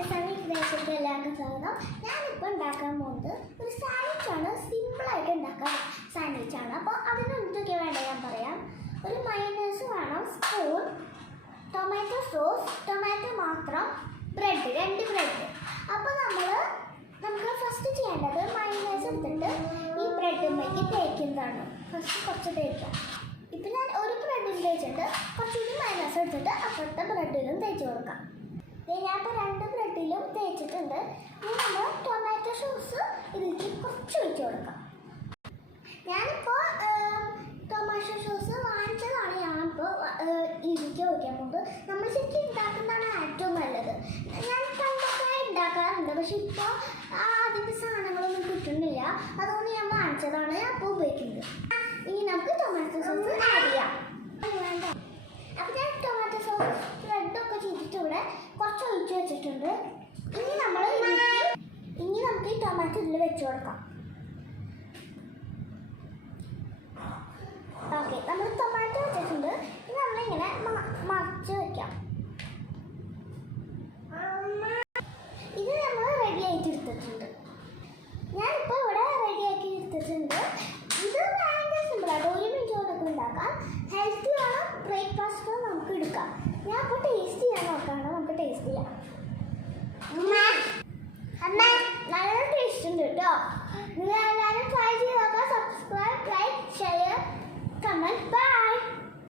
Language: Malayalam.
എല്ലാവർക്കും സ്വാഗതം. ഞാനിപ്പോൾ ഉണ്ടാക്കാൻ പോകുന്നത് ഒരു സാൻഡ്വിച്ചാണ്. സിമ്പിളായിട്ട് ഉണ്ടാക്കാൻ സാൻഡ്വിച്ചാണ്. അപ്പോൾ അതിന് എന്തൊക്കെ വേണ്ട ഞാൻ പറയാം. ഒരു മയോണൈസ് വേണം, സ്പൂൺ, ടൊമാറ്റോ സോസ്, ടൊമാറ്റോ മാത്രം, ബ്രെഡ്, 2 ബ്രെഡ്. അപ്പോൾ നമുക്ക് ഫസ്റ്റ് ചെയ്യേണ്ടത് മയോണൈസ് എടുത്തിട്ട് ഈ ബ്രെഡിലേക്ക് തേക്കുന്നതാണ്. ഫസ്റ്റ് കുറച്ച് തേക്കാം. ഇപ്പം ഞാൻ ഒരു ബ്രെഡിൽ തേച്ചിട്ട് കുറച്ചുകൂടി മയോണൈസ് എടുത്തിട്ട് അപ്പുറത്തെ ബ്രെഡിലും തേച്ച് കൊടുക്കാം. ഞാനിപ്പോൾ 2 ബ്രെഡിലും തേച്ചിട്ടുണ്ട്. ഇനി നമ്മൾ ടൊമാറ്റോ സോസ് ഇതിലേക്ക് കുറച്ച് ഒഴിച്ച് കൊടുക്കാം. ഞാനിപ്പോൾ ടൊമാറ്റോ സോസ് വാങ്ങിച്ചതാണ്. ഞാനിപ്പോൾ ഇതിലേക്ക് ഒഴിക്കാൻ പോകുന്നത്. നമ്മൾ ശരിക്കും ഉണ്ടാക്കുന്നതാണ് ഏറ്റവും നല്ലത്. ഞാൻ പണ്ടൊക്കെ ഉണ്ടാക്കാറുണ്ട്, പക്ഷെ ഇപ്പോൾ അതിൻ്റെ സാധനങ്ങളൊന്നും കിട്ടുന്നില്ല. അതുകൊണ്ട് ഞാൻ വാങ്ങിച്ചതാണ് അപ്പോൾ ഉപയോഗിക്കുന്നത്. ഇനി നമുക്ക് ടൊമാറ്റോ സോസ് ആഡ് ചെയ്യാം. വേണ്ട, അപ്പോൾ ഞാൻ ടൊമാറ്റോ സോസ് ബ്രെഡൊക്കെ ചെയ്തിട്ട് ഇവിടെ കുറച്ച് ഒഴിച്ച് വെച്ചിട്ടുണ്ട്. ഇനി നമുക്ക് ഈ ടൊമാറ്റോ ഇതിൽ വെച്ച് കൊടുക്കാം. ഓക്കെ, നമ്മൾ ടൊമാറ്റോ വെച്ചിട്ടുണ്ട്. ഇനി നമ്മളിങ്ങനെ മറിച്ച് വയ്ക്കാം. ഇത് നമ്മൾ റെഡിയാക്കി എടുത്തിട്ടുണ്ട്. ഞാനിപ്പോൾ ഇവിടെ റെഡിയാക്കി എടുത്തിട്ടുണ്ട്. ഇത് ഭയങ്കര സിമ്പിളാണ്. 1 മിനിറ്റ് കൊണ്ടൊക്കെ ഉണ്ടാക്കാം. ഹെൽത്തി വേണം, ബ്രേക്ക്ഫാസ്റ്റ് നമുക്ക് എടുക്കാം. ഞാൻ ഇപ്പോൾ ടേസ്റ്റ് ചെയ്യാൻ നോക്കാണ്. നമുക്ക് ടേസ്റ്റ് ചെയ്യാം. നല്ല ടേസ്റ്റ് ഉണ്ട് കേട്ടോ.